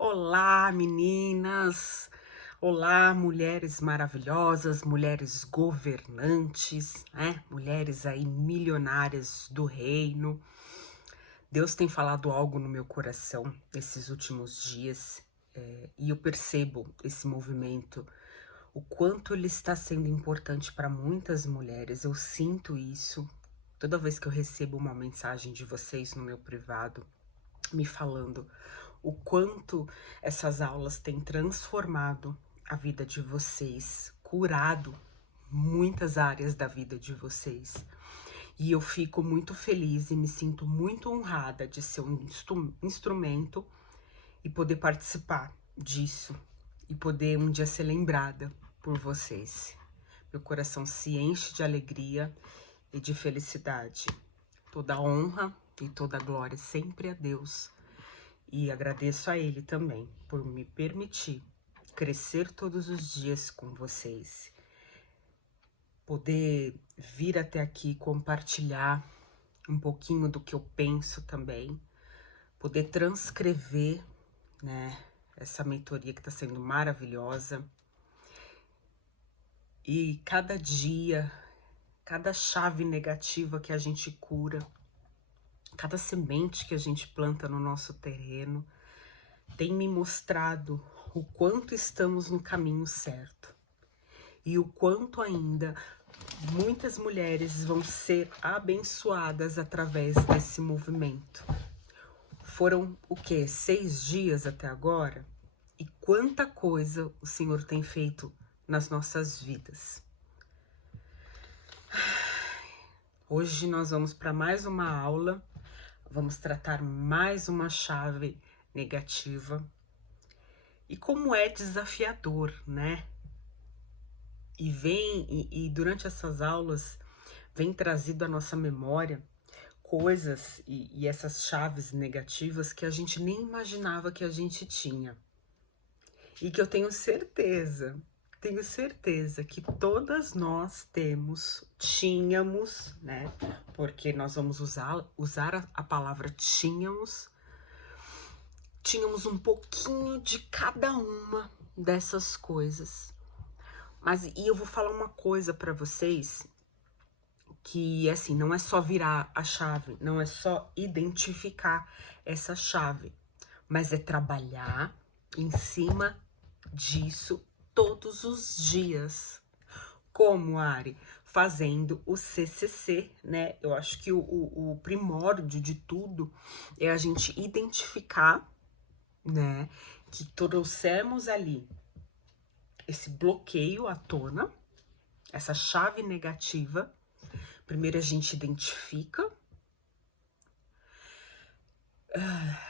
Olá, meninas! Olá, mulheres maravilhosas, mulheres governantes, né? Mulheres aí milionárias do reino. Deus tem falado algo no meu coração esses últimos dias, e eu percebo esse movimento, o quanto ele está sendo importante para muitas mulheres. Eu sinto isso toda vez que eu recebo uma mensagem de vocês no meu privado, me falando o quanto essas aulas têm transformado a vida de vocês, curado muitas áreas da vida de vocês. E eu fico muito feliz e me sinto muito honrada de ser um instrumento e poder participar disso e poder um dia ser lembrada por vocês. Meu coração se enche de alegria e de felicidade. Toda honra e toda glória sempre a Deus. E agradeço a Ele também por me permitir crescer todos os dias com vocês. Poder vir até aqui compartilhar um pouquinho do que eu penso também. Poder transcrever, né, essa mentoria que está sendo maravilhosa. E cada dia, cada chave negativa que a gente cura, cada semente que a gente planta no nosso terreno, tem me mostrado o quanto estamos no caminho certo e o quanto ainda muitas mulheres vão ser abençoadas através desse movimento. Foram o quê? 6 dias até agora? E quanta coisa o Senhor tem feito nas nossas vidas. Hoje nós vamos para mais uma aula, vamos tratar mais uma chave negativa. E como é desafiador, né? E durante essas aulas vem trazido à nossa memória coisas e essas chaves negativas que a gente nem imaginava que a gente tinha. E que eu tenho certeza que todas nós tínhamos, né? Porque nós vamos usar a palavra tínhamos um pouquinho de cada uma dessas coisas. E eu vou falar uma coisa para vocês, que assim, não é só virar a chave, não é só identificar essa chave, mas é trabalhar em cima disso todos os dias. Como, Ari? Fazendo o CCC, né? Eu acho que o primórdio de tudo é a gente identificar, né, que trouxemos ali esse bloqueio à tona, essa chave negativa. Primeiro a gente identifica,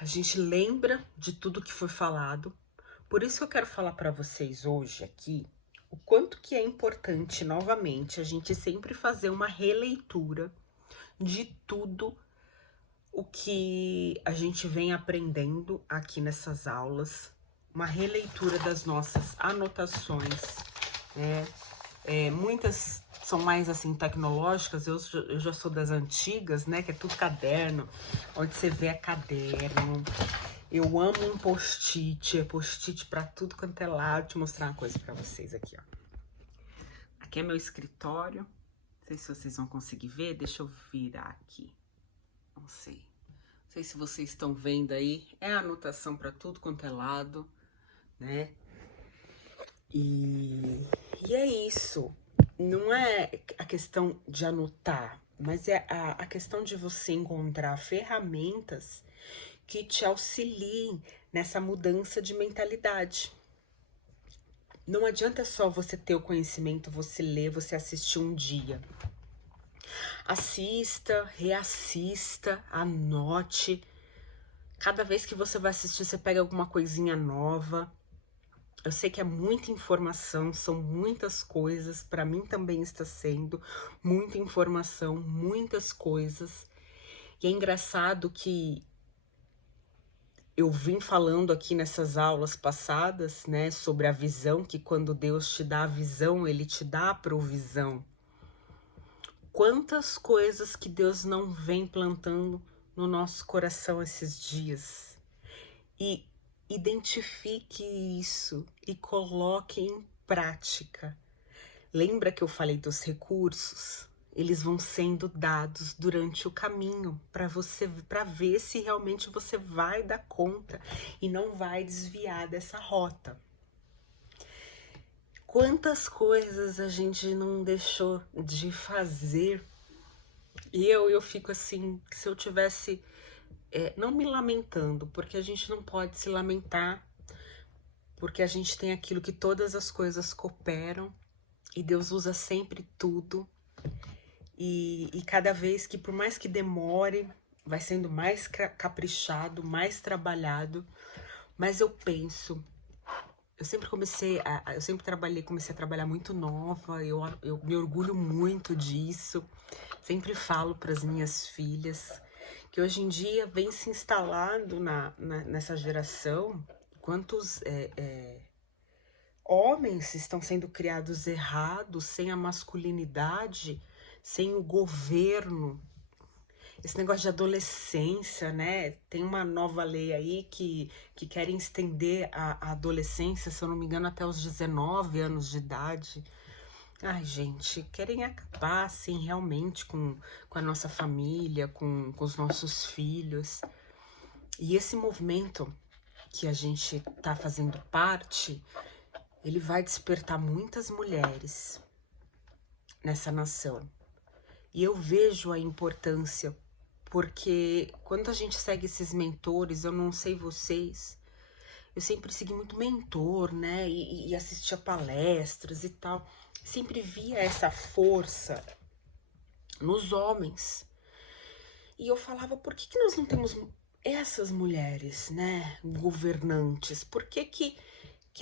a gente lembra de tudo que foi falado. Por isso que eu quero falar para vocês hoje aqui o quanto que é importante, novamente, a gente sempre fazer uma releitura de tudo o que a gente vem aprendendo aqui nessas aulas, uma releitura das nossas anotações, né? Muitas são mais assim tecnológicas, eu já sou das antigas, né? Que é tudo caderno, onde você vê caderno. Eu amo um post-it, post-it pra tudo quanto é lado. Deixa eu mostrar uma coisa pra vocês aqui, ó. Aqui é meu escritório, não sei se vocês vão conseguir ver, deixa eu virar aqui. Não sei se vocês estão vendo aí, é anotação pra tudo quanto é lado, né? E é isso, não é a questão de anotar, mas é a questão de você encontrar ferramentas que te auxiliem nessa mudança de mentalidade. Não adianta só você ter o conhecimento, você ler, você assistir um dia. Assista, reassista, anote. Cada vez que você vai assistir, você pega alguma coisinha nova. Eu sei que é muita informação, são muitas coisas, para mim também está sendo muita informação, muitas coisas. E é engraçado que eu vim falando aqui nessas aulas passadas, né, sobre a visão, que quando Deus te dá a visão, Ele te dá a provisão. Quantas coisas que Deus não vem plantando no nosso coração esses dias. E identifique isso e coloque em prática. Lembra que eu falei dos recursos? Eles vão sendo dados durante o caminho para ver se realmente você vai dar conta e não vai desviar dessa rota. Quantas coisas a gente não deixou de fazer? E eu fico assim, se eu tivesse não me lamentando, porque a gente não pode se lamentar, porque a gente tem aquilo que todas as coisas cooperam e Deus usa sempre tudo. E cada vez que, por mais que demore, vai sendo mais caprichado, mais trabalhado. Mas eu penso, eu sempre comecei a trabalhar muito nova, eu me orgulho muito disso. Sempre falo para as minhas filhas que hoje em dia vem se instalando nessa geração quantos homens estão sendo criados errados, sem a masculinidade, sem o governo. Esse negócio de adolescência, né? Tem uma nova lei aí que querem estender a adolescência, se eu não me engano, até os 19 anos de idade. Ai, gente, querem acabar, assim, realmente com a nossa família, com os nossos filhos. E esse movimento que a gente tá fazendo parte, ele vai despertar muitas mulheres nessa nação. E eu vejo a importância, porque quando a gente segue esses mentores, eu não sei vocês, eu sempre segui muito mentor, né? E assistia palestras e tal. Sempre via essa força nos homens. E eu falava, por que nós não temos essas mulheres, né? Governantes? Por que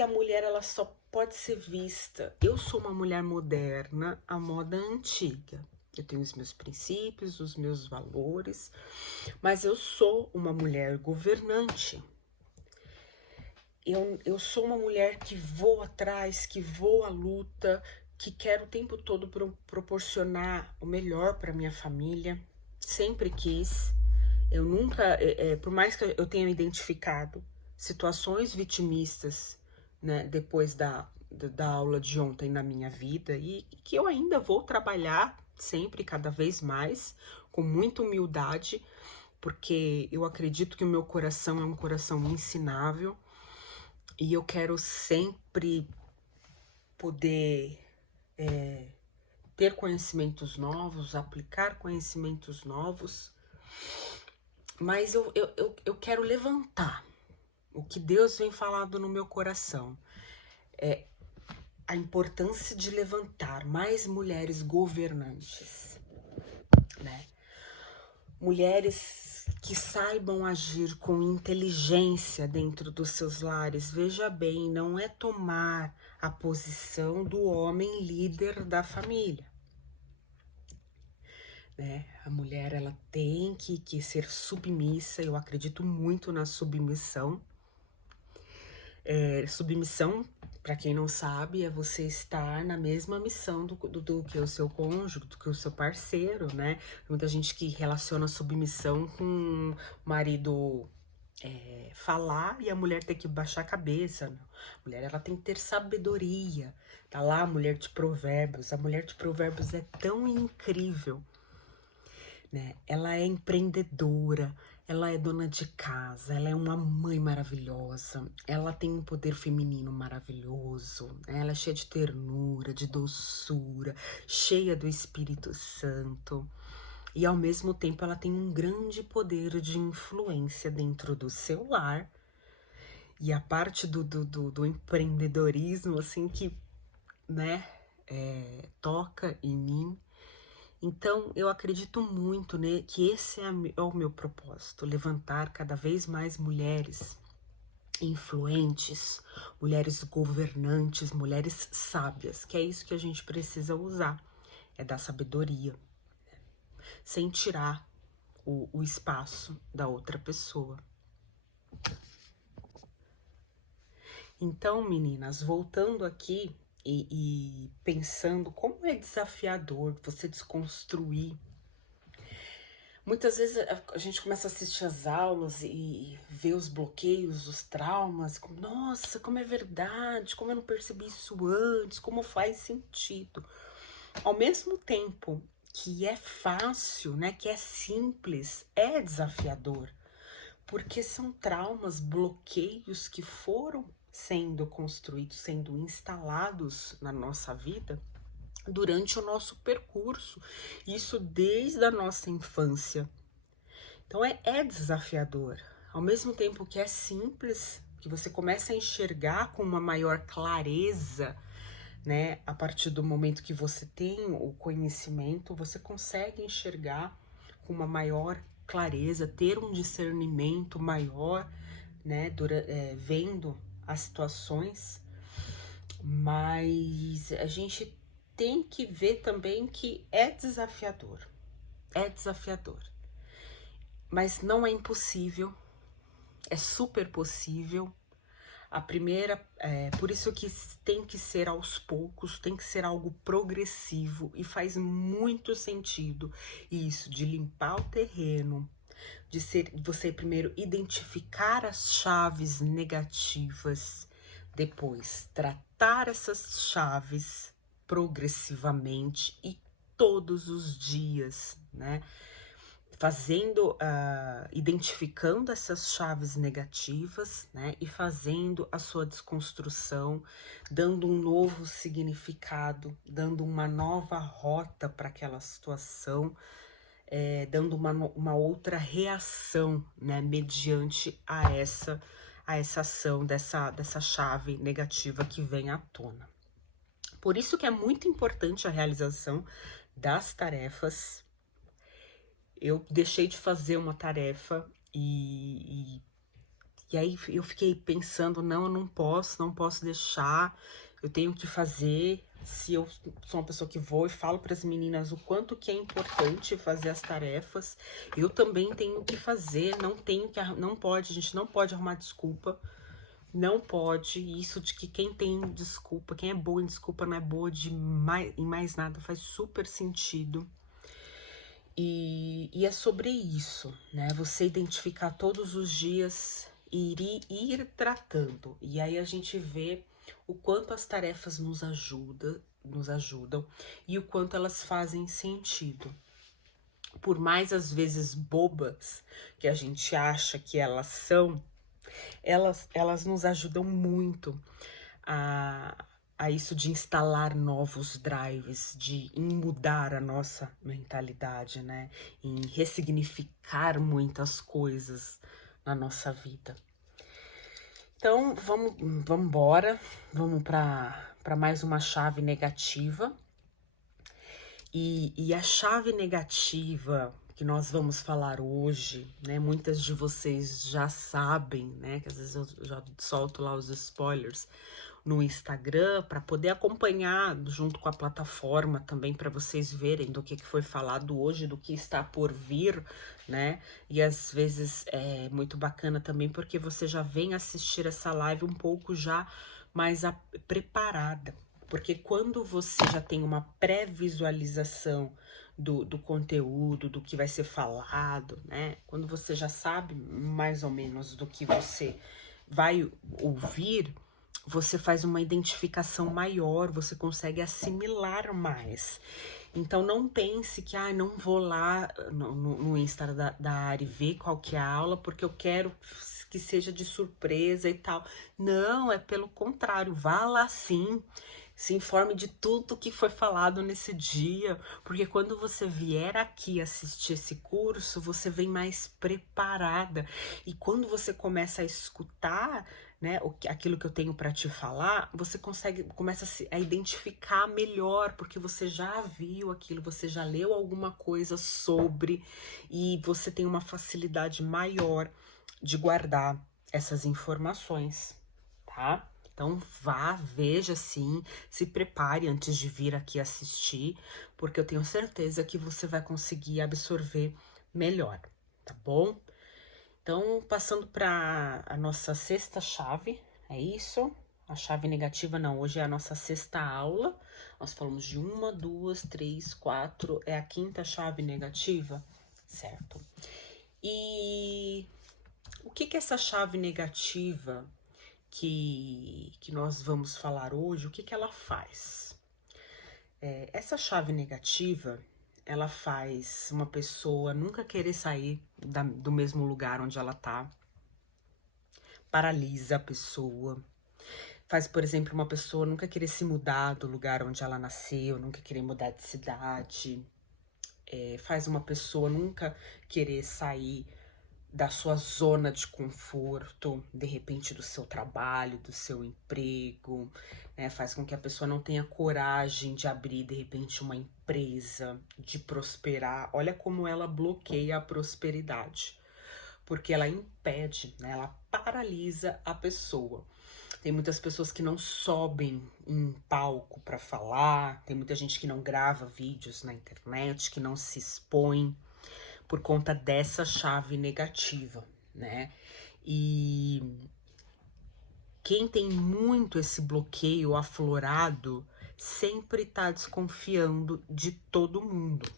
a mulher ela só pode ser vista? Eu sou uma mulher moderna, à moda antiga. Eu tenho os meus princípios, os meus valores, mas eu sou uma mulher governante. Eu sou uma mulher que vou atrás, que vou à luta, que quero o tempo todo proporcionar o melhor para minha família. Sempre quis. Eu nunca, por mais que eu tenha identificado situações vitimistas, né, depois da aula de ontem na minha vida, e que eu ainda vou trabalhar sempre, cada vez mais, com muita humildade, porque eu acredito que o meu coração é um coração ensinável, e eu quero sempre poder ter conhecimentos novos, aplicar conhecimentos novos, mas eu quero levantar o que Deus vem falando no meu coração. É a importância de levantar mais mulheres governantes, né? Mulheres que saibam agir com inteligência dentro dos seus lares. Veja bem, não é tomar a posição do homem líder da família, né? A mulher, ela tem que ser submissa. Eu acredito muito na submissão. Submissão, para quem não sabe, é você estar na mesma missão do que o seu cônjuge, do que o seu parceiro, né? Muita gente que relaciona submissão com o marido falar e a mulher ter que baixar a cabeça. Não. A mulher, ela tem que ter sabedoria. Tá lá a mulher de Provérbios. A mulher de Provérbios é tão incrível, né? Ela é empreendedora, ela é dona de casa, ela é uma mãe maravilhosa, ela tem um poder feminino maravilhoso, né? Ela é cheia de ternura, de doçura, cheia do Espírito Santo. E ao mesmo tempo ela tem um grande poder de influência dentro do seu lar. E a parte do empreendedorismo, assim, que, né, toca em mim. Então, eu acredito muito, né, que esse é o meu propósito, levantar cada vez mais mulheres influentes, mulheres governantes, mulheres sábias, que é isso que a gente precisa usar, é da sabedoria, sem tirar o espaço da outra pessoa. Então, meninas, voltando aqui e pensando como é desafiador você desconstruir Muitas vezes a gente começa a assistir as aulas e ver os bloqueios, os traumas, como, nossa, como é verdade, como eu não percebi isso antes, como faz sentido. Ao mesmo tempo que é fácil, né, que é simples, é desafiador, porque são traumas, bloqueios que foram sendo construídos, sendo instalados na nossa vida durante o nosso percurso, isso desde a nossa infância. Então é desafiador. Ao mesmo tempo que é simples, que você começa a enxergar com uma maior clareza, né? A partir do momento que você tem o conhecimento, você consegue enxergar com uma maior clareza, ter um discernimento maior, né? Vendo as situações, mas a gente tem que ver também que é desafiador, mas não é impossível, é super possível. A primeira, por isso que tem que ser aos poucos, tem que ser algo progressivo e faz muito sentido isso de limpar o terreno, de você primeiro identificar as chaves negativas, depois tratar essas chaves progressivamente e todos os dias, né? Fazendo, identificando essas chaves negativas, né, e fazendo a sua desconstrução, dando um novo significado, dando uma nova rota para aquela situação, dando uma outra reação, né, mediante a essa ação dessa chave negativa que vem à tona. Por isso que é muito importante a realização das tarefas. Eu deixei de fazer uma tarefa e aí eu fiquei pensando, não, eu não posso deixar, eu tenho que fazer. Se eu sou uma pessoa que vou e falo para as meninas o quanto que é importante fazer as tarefas, eu também tenho que fazer, não pode, a gente não pode arrumar desculpa, não pode, isso de que quem tem desculpa, quem é boa em desculpa não é boa em mais nada, faz super sentido. E é sobre isso, né? Você identificar todos os dias e ir tratando. E aí a gente vê o quanto as tarefas nos ajudam e o quanto elas fazem sentido. Por mais às vezes bobas que a gente acha que elas são, elas nos ajudam muito a isso de instalar novos drives, em mudar a nossa mentalidade, né? Em ressignificar muitas coisas na nossa vida. Então, vamos embora, vamos para mais uma chave negativa. E a chave negativa que nós vamos falar hoje, né? Muitas de vocês já sabem, né? Que às vezes eu já solto lá os spoilers no Instagram para poder acompanhar junto com a plataforma também, para vocês verem do que foi falado hoje, do que está por vir, né? E às vezes é muito bacana também porque você já vem assistir essa live um pouco já mais preparada. Porque quando você já tem uma pré-visualização do conteúdo, do que vai ser falado, né? Quando você já sabe mais ou menos do que você vai ouvir, você faz uma identificação maior, você consegue assimilar mais. Então não pense que não vou lá no Insta da Ari ver qual que é a aula, porque eu quero que seja de surpresa e tal. Não, é pelo contrário, vá lá sim. Se informe de tudo que foi falado nesse dia, porque quando você vier aqui assistir esse curso, você vem mais preparada. E quando você começa a escutar, né, aquilo que eu tenho para te falar, você começa a identificar melhor, porque você já viu aquilo, você já leu alguma coisa sobre, e você tem uma facilidade maior de guardar essas informações, tá? Então vá, veja sim, se prepare antes de vir aqui assistir, porque eu tenho certeza que você vai conseguir absorver melhor, tá bom? Então, passando para a nossa sexta chave, é isso? A chave negativa não, hoje é a nossa sexta aula. Nós falamos de 1, 2, 3, 4, é a quinta chave negativa? certo? E o que que essa chave negativa que nós vamos falar hoje, o que que ela faz? Essa chave negativa, ela faz uma pessoa nunca querer sair do mesmo lugar onde ela tá, paralisa a pessoa, faz, por exemplo, uma pessoa nunca querer se mudar do lugar onde ela nasceu, nunca querer mudar de cidade, faz uma pessoa nunca querer sair da sua zona de conforto, de repente do seu trabalho, do seu emprego, né? Faz com que a pessoa não tenha coragem de abrir, de repente, uma empresa, de prosperar. Olha como ela bloqueia a prosperidade, porque ela impede, né? Ela paralisa a pessoa. Tem muitas pessoas que não sobem em palco para falar, tem muita gente que não grava vídeos na internet, que não se expõe por conta dessa chave negativa, né? E quem tem muito esse bloqueio aflorado sempre tá desconfiando de todo mundo.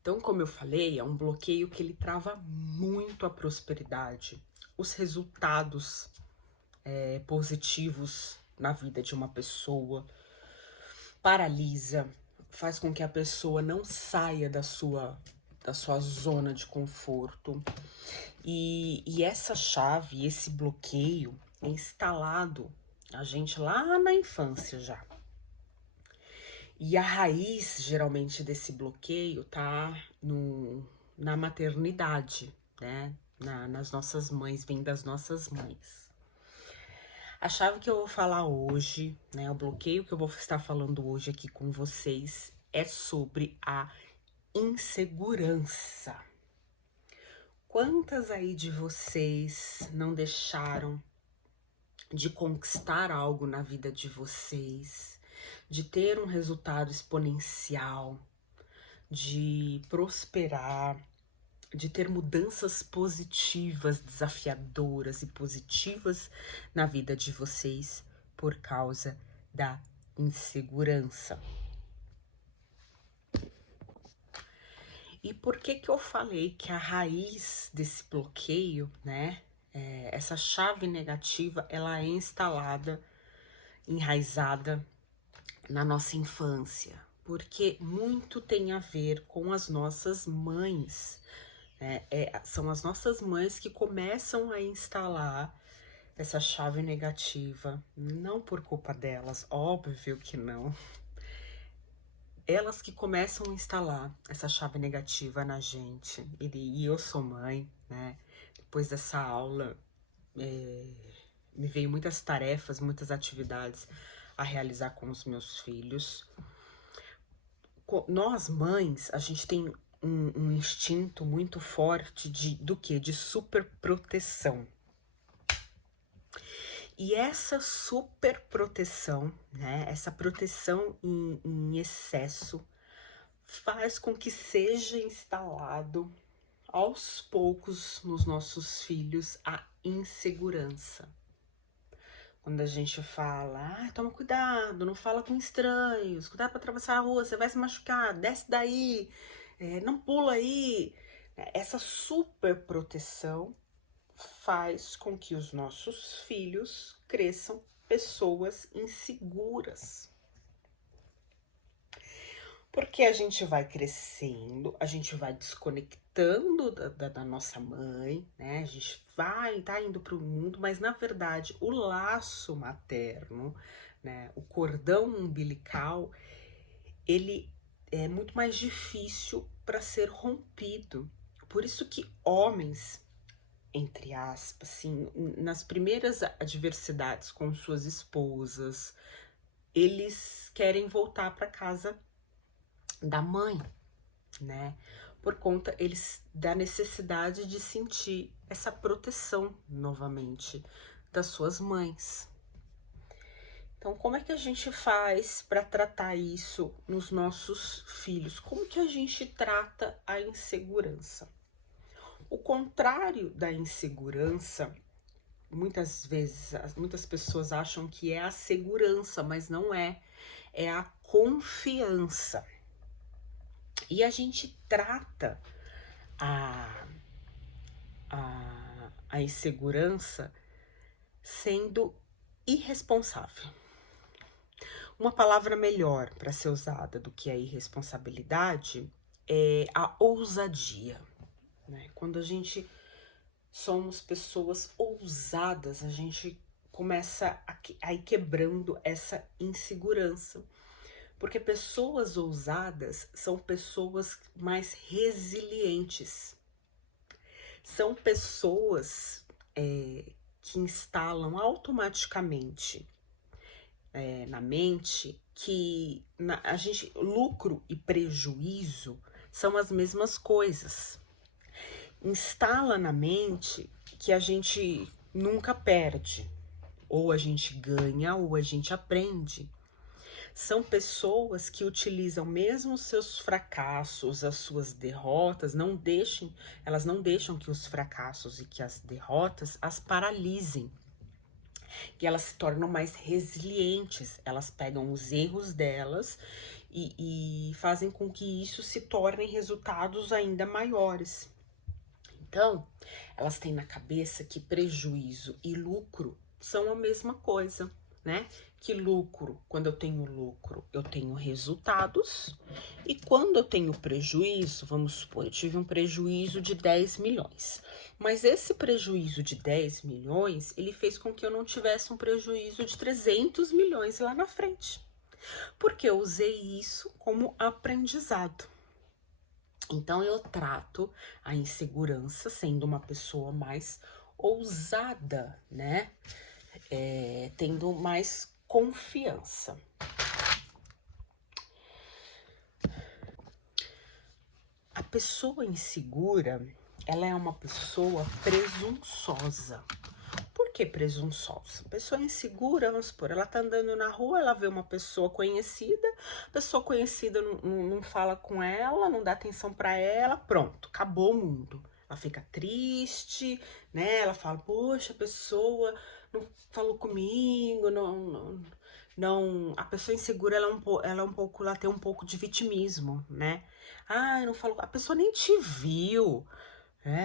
Então, como eu falei, é um bloqueio que ele trava muito a prosperidade, os resultados positivos na vida de uma pessoa, paralisa, faz com que a pessoa não saia da sua zona de conforto. E essa chave, esse bloqueio é instalado a gente lá na infância já. E a raiz, geralmente, desse bloqueio tá na maternidade, né? Nas nossas mães, vem das nossas mães. A chave que eu vou falar hoje, né? O bloqueio que eu vou estar falando hoje aqui com vocês é sobre a insegurança. Quantas aí de vocês não deixaram de conquistar algo na vida de vocês, de ter um resultado exponencial, de prosperar, de ter mudanças positivas, desafiadoras e positivas na vida de vocês por causa da insegurança? E por que que eu falei que a raiz desse bloqueio, né, essa chave negativa, ela é instalada, enraizada na nossa infância? Porque muito tem a ver com as nossas mães, né? São as nossas mães que começam a instalar essa chave negativa, não por culpa delas, óbvio que não. Elas que começam a instalar essa chave negativa na gente. E eu sou mãe, né? Depois dessa aula, me veio muitas tarefas, muitas atividades a realizar com os meus filhos. Nós, mães, a gente tem um instinto muito forte do quê? De superproteção. E essa superproteção, né? Essa proteção em excesso, faz com que seja instalado aos poucos nos nossos filhos a insegurança. Quando a gente fala, toma cuidado, não fala com estranhos, cuidado para atravessar a rua, você vai se machucar, desce daí, não pula aí. Essa super proteção faz com que os nossos filhos cresçam pessoas inseguras. Porque a gente vai crescendo, a gente vai desconectando da nossa mãe, né? A gente tá indo para o mundo, mas na verdade o laço materno, né? O cordão umbilical, ele é muito mais difícil para ser rompido. Por isso que homens, entre aspas, assim, nas primeiras adversidades com suas esposas, eles querem voltar para casa da mãe, né? Por conta da necessidade de sentir essa proteção novamente das suas mães. Então, como é que a gente faz para tratar isso nos nossos filhos? Como que a gente trata a insegurança? O contrário da insegurança, muitas vezes, muitas pessoas acham que é a segurança, mas não é. É a confiança. E a gente trata a insegurança sendo irresponsável. Uma palavra melhor para ser usada do que a irresponsabilidade é a ousadia, né? Quando a gente somos pessoas ousadas, a gente começa a ir quebrando essa insegurança. Porque pessoas ousadas são pessoas mais resilientes. São pessoas que instalam automaticamente na mente que a gente, lucro e prejuízo são as mesmas coisas. Instala na mente que a gente nunca perde, ou a gente ganha ou a gente aprende. São pessoas que utilizam mesmo os seus fracassos, as suas derrotas, elas não deixam que os fracassos e que as derrotas as paralisem. E elas se tornam mais resilientes, elas pegam os erros delas e fazem com que isso se torne resultados ainda maiores. Então, elas têm na cabeça que prejuízo e lucro são a mesma coisa, né? Que lucro, quando eu tenho lucro, eu tenho resultados, e quando eu tenho prejuízo, vamos supor, eu tive um prejuízo de 10 milhões, mas esse prejuízo de 10 milhões, ele fez com que eu não tivesse um prejuízo de 300 milhões lá na frente, porque eu usei isso como aprendizado. Então, eu trato a insegurança sendo uma pessoa mais ousada, né? Tendo mais confiança. A pessoa insegura, ela é uma pessoa presunçosa. Por que presunçosa? Pessoa insegura, vamos supor, ela tá andando na rua, ela vê uma pessoa conhecida, a pessoa conhecida não fala com ela, não dá atenção para ela, pronto, acabou o mundo. Ela fica triste, né? Ela fala, poxa, a pessoa não falou comigo, não. A pessoa insegura, ela tem um pouco de vitimismo, né? Ah, não falou, a pessoa nem te viu.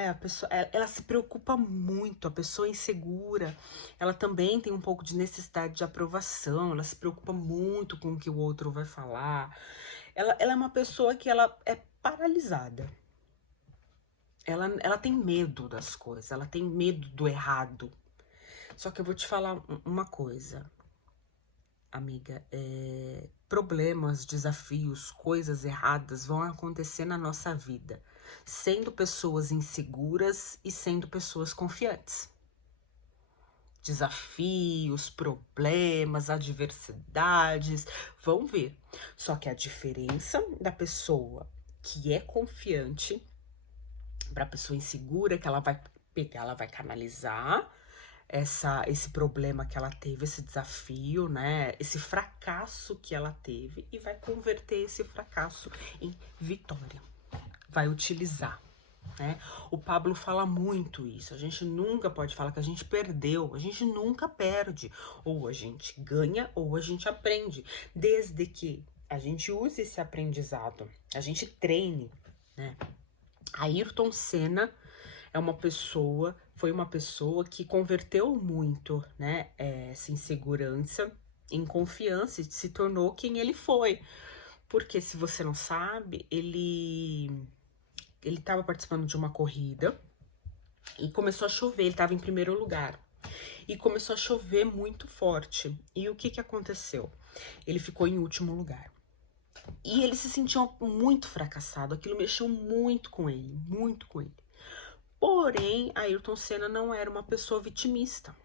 A pessoa, ela se preocupa muito, a pessoa insegura, ela também tem um pouco de necessidade de aprovação, ela se preocupa muito com o que o outro vai falar. Ela é uma pessoa que ela é paralisada. Ela tem medo das coisas, ela tem medo do errado. Só que eu vou te falar uma coisa, amiga, problemas, desafios, coisas erradas vão acontecer na nossa vida, sendo pessoas inseguras e sendo pessoas confiantes. Desafios, problemas, adversidades, vão vir. Só que a diferença da pessoa que é confiante para a pessoa insegura, que ela vai pegar, ela vai canalizar esse problema que ela teve, esse desafio, né? Esse fracasso que ela teve e vai converter esse fracasso em vitória. Vai utilizar, né? O Pablo fala muito isso. A gente nunca pode falar que a gente perdeu. A gente nunca perde. Ou a gente ganha ou a gente aprende. Desde que a gente use esse aprendizado, a gente treine, né? Ayrton Senna foi uma pessoa que converteu muito, né, essa insegurança em confiança e se tornou quem ele foi. Porque, se você não sabe, ele estava participando de uma corrida e começou a chover, ele estava em primeiro lugar. E começou a chover muito forte. E o que aconteceu? Ele ficou em último lugar. E ele se sentiu muito fracassado, aquilo mexeu muito com ele, muito com ele. Porém, Ayrton Senna não era uma pessoa vitimista.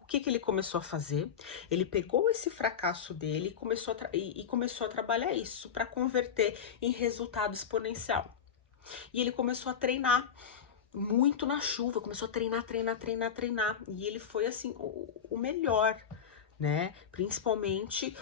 O que ele começou a fazer? Ele pegou esse fracasso dele e começou a trabalhar isso para converter em resultado exponencial. E ele começou a treinar muito na chuva, começou a treinar. E ele foi, assim, o melhor, né? Principalmente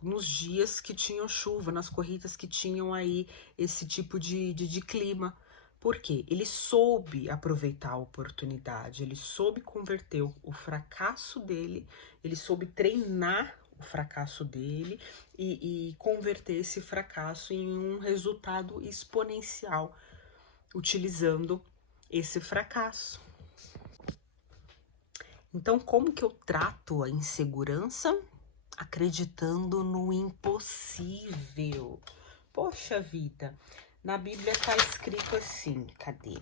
nos dias que tinham chuva, nas corridas que tinham aí esse tipo de clima. Por quê? Ele soube aproveitar a oportunidade, ele soube converter o fracasso dele, ele soube treinar o fracasso dele e converter esse fracasso em um resultado exponencial, utilizando esse fracasso. Então, como que eu trato a insegurança? Acreditando no impossível. Poxa vida, na Bíblia tá escrito assim, cadê?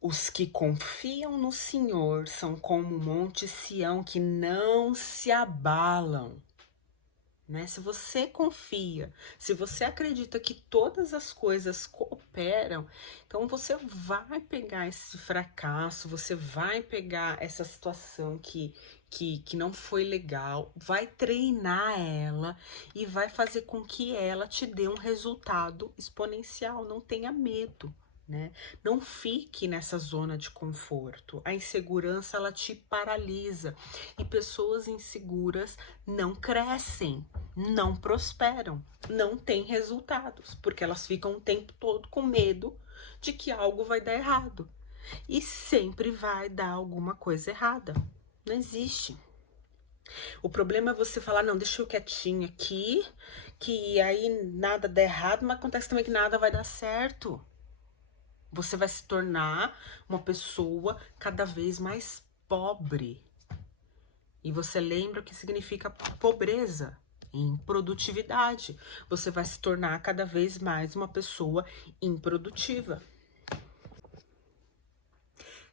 Os que confiam no Senhor são como o monte Sião, que não se abalam. Né? Se você confia, se você acredita que todas as coisas cooperam, então você vai pegar esse fracasso, você vai pegar essa situação que não foi legal, vai treinar ela e vai fazer com que ela te dê um resultado exponencial. Não tenha medo. Né? Não fique nessa zona de conforto. A insegurança, ela te paralisa e pessoas inseguras não crescem, não prosperam, não têm resultados, porque elas ficam o tempo todo com medo de que algo vai dar errado. E sempre vai dar alguma coisa errada. Não existe. O problema é você falar, não, deixa eu quietinho aqui, que aí nada dá errado, mas acontece também que nada vai dar certo. Você vai se tornar uma pessoa cada vez mais pobre. E você lembra o que significa pobreza? Improdutividade. Você vai se tornar cada vez mais uma pessoa improdutiva.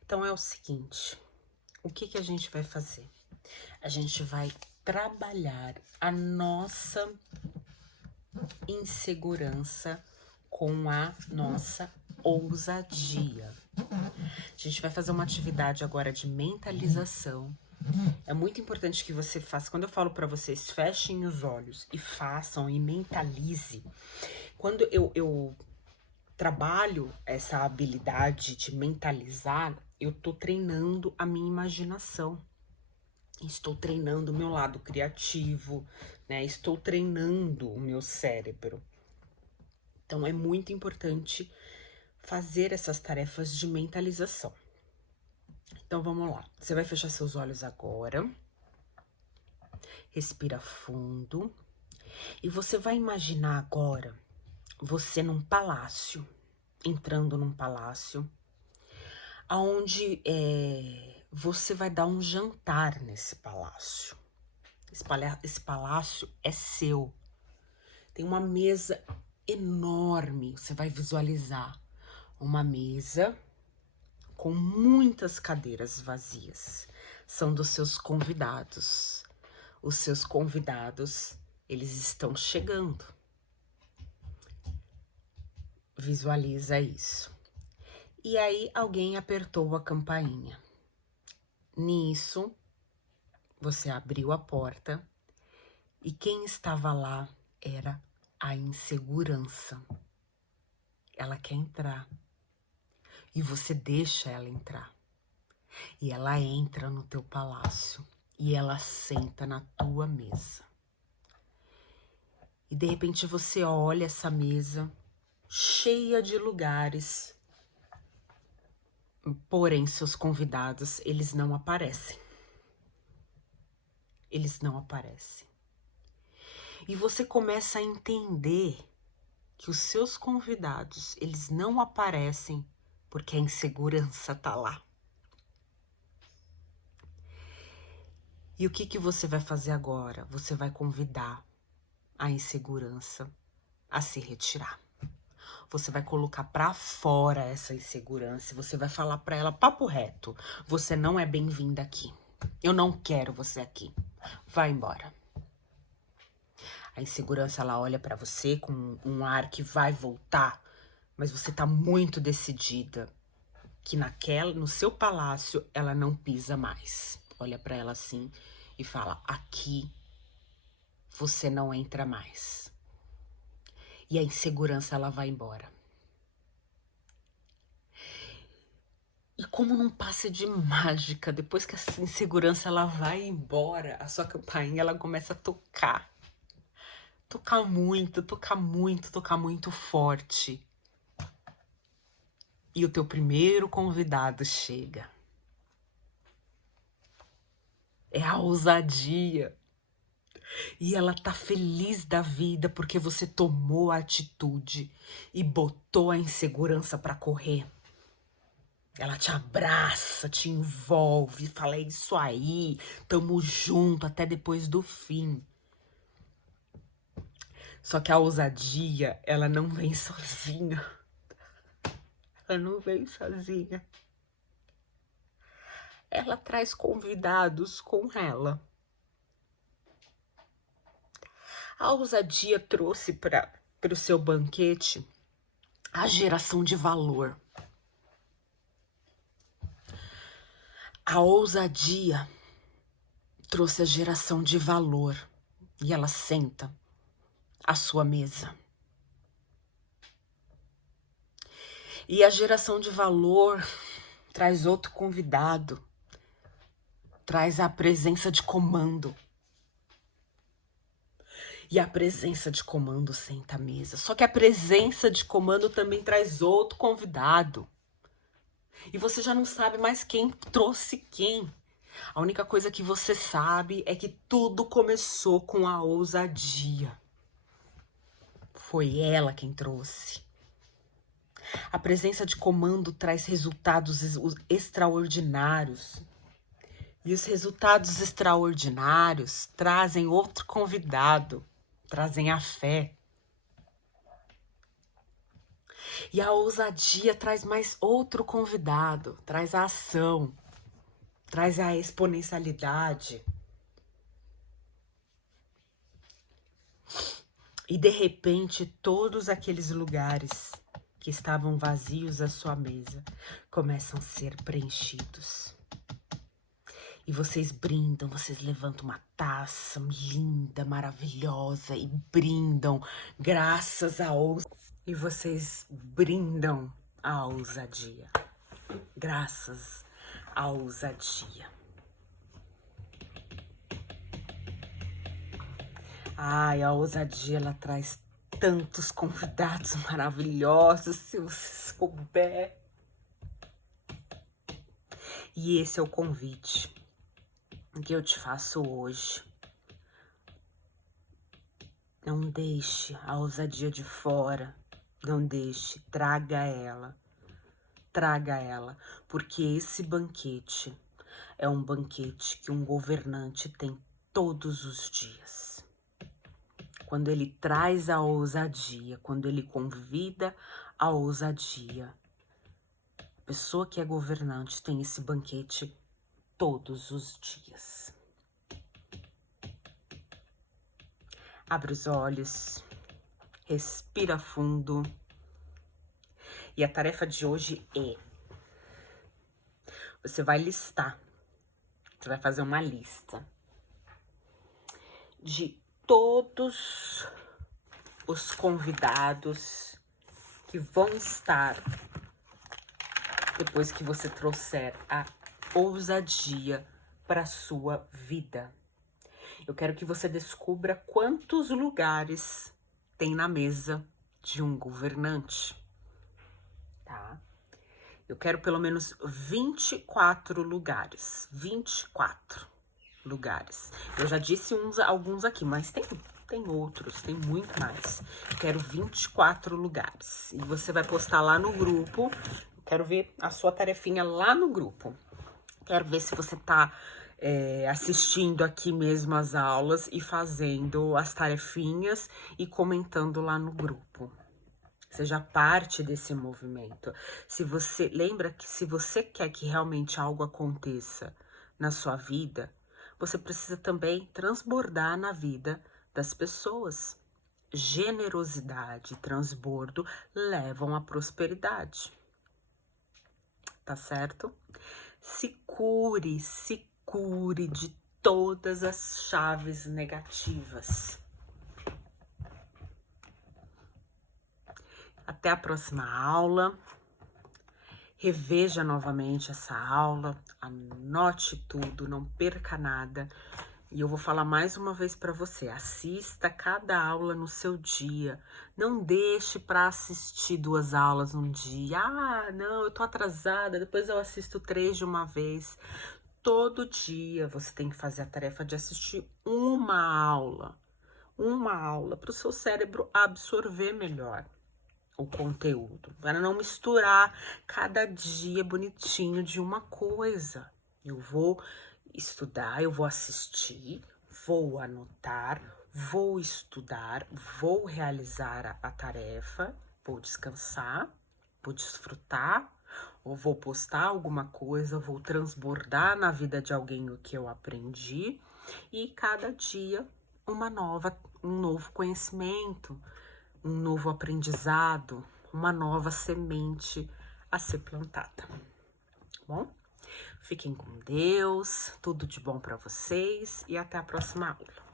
Então é o seguinte, o que a gente vai fazer? A gente vai trabalhar a nossa insegurança com a nossa ousadia. A gente vai fazer uma atividade agora de mentalização. É muito importante que você faça. Quando eu falo para vocês, fechem os olhos e façam e mentalize. Quando eu trabalho essa habilidade de mentalizar, eu tô treinando a minha imaginação. Estou treinando o meu lado criativo, né? Estou treinando o meu cérebro. Então é muito importante fazer essas tarefas de mentalização. Então vamos lá. Você vai fechar seus olhos agora. Respira fundo. E você vai imaginar agora você num palácio, entrando num palácio, onde você vai dar um jantar nesse palácio. Esse palácio é seu. Tem uma mesa enorme, você vai visualizar uma mesa com muitas cadeiras vazias. São dos seus convidados. Os seus convidados, eles estão chegando. Visualiza isso. E aí alguém apertou a campainha. Nisso, você abriu a porta e quem estava lá era a insegurança. Ela quer entrar. E você deixa ela entrar. E ela entra no teu palácio. E ela senta na tua mesa. E de repente você olha essa mesa cheia de lugares. Porém, seus convidados, eles não aparecem. Eles não aparecem. E você começa a entender que os seus convidados, eles não aparecem porque a insegurança tá lá. E o que você vai fazer agora? Você vai convidar a insegurança a se retirar. Você vai colocar pra fora essa insegurança. Você vai falar pra ela, papo reto, você não é bem-vinda aqui. Eu não quero você aqui. Vai embora. A insegurança, ela olha pra você com um ar que vai voltar, mas você tá muito decidida que no seu palácio ela não pisa mais. Olha pra ela assim e fala, aqui você não entra mais. E a insegurança, ela vai embora. E como num passe de mágica, depois que essa insegurança ela vai embora, a sua campainha ela começa a tocar. Tocar muito, tocar muito, tocar muito forte. E o teu primeiro convidado chega. é a ousadia. E ela tá feliz da vida porque você tomou a atitude e botou a insegurança pra correr. Ela te abraça, te envolve, fala: é isso aí, tamo junto até depois do fim. Só que a ousadia, ela não vem sozinha. Ela não vem sozinha. Ela traz convidados com ela. A ousadia trouxe para o seu banquete a geração de valor. A ousadia trouxe a geração de valor e ela senta à sua mesa. E a geração de valor traz outro convidado, traz a presença de comando. E a presença de comando senta à mesa. Só que a presença de comando também traz outro convidado. E você já não sabe mais quem trouxe quem. A única coisa que você sabe é que tudo começou com a ousadia. Foi ela quem trouxe. A presença de comando traz resultados extraordinários. E os resultados extraordinários trazem outro convidado, trazem a fé. E a ousadia traz mais outro convidado, traz a ação, traz a exponencialidade. E de repente, todos aqueles lugares que estavam vazios à sua mesa começam a ser preenchidos. E vocês brindam, vocês levantam uma taça linda, maravilhosa e brindam graças a ousadia. E vocês brindam a ousadia, graças à ousadia. Ai, a ousadia, ela traz tantos convidados maravilhosos, se você souber. E esse é o convite que eu te faço hoje. Não deixe a ousadia de fora, não deixe, traga ela, porque esse banquete é um banquete que um governante tem todos os dias. Quando ele traz a ousadia, quando ele convida a ousadia, a pessoa que é governante tem esse banquete todos os dias. Abre os olhos, respira fundo. E a tarefa de hoje é: você vai listar, você vai fazer uma lista de todos os convidados que vão estar depois que você trouxer a ousadia para a sua vida. Eu quero que você descubra quantos lugares tem na mesa de um governante, tá? Eu quero pelo menos 24 lugares. 24 lugares. Eu já disse alguns aqui, mas tem outros, tem muito mais. Eu quero 24 lugares. E você vai postar lá no grupo. Eu quero ver a sua tarefinha lá no grupo. Quero ver se você tá assistindo aqui mesmo as aulas e fazendo as tarefinhas e comentando lá no grupo. Seja parte desse movimento. Lembra que se você quer que realmente algo aconteça na sua vida, você precisa também transbordar na vida das pessoas. Generosidade e transbordo levam à prosperidade. Tá certo? Se cure de todas as chaves negativas. Até a próxima aula. Reveja novamente essa aula, anote tudo, não perca nada. E eu vou falar mais uma vez para você, assista cada aula no seu dia. Não deixe para assistir 2 aulas num dia. Ah, não, eu tô atrasada, depois eu assisto 3 de uma vez. todo dia você tem que fazer a tarefa de assistir uma aula para o seu cérebro absorver melhor o conteúdo, para não misturar cada dia bonitinho de uma coisa. Eu vou estudar, eu vou assistir, vou anotar, vou estudar, vou realizar a tarefa, vou descansar, vou desfrutar, ou vou postar alguma coisa, vou transbordar na vida de alguém o que eu aprendi, e cada dia um novo conhecimento, um novo aprendizado, uma nova semente a ser plantada. Tá bom? Fiquem com Deus, tudo de bom para vocês e até a próxima aula.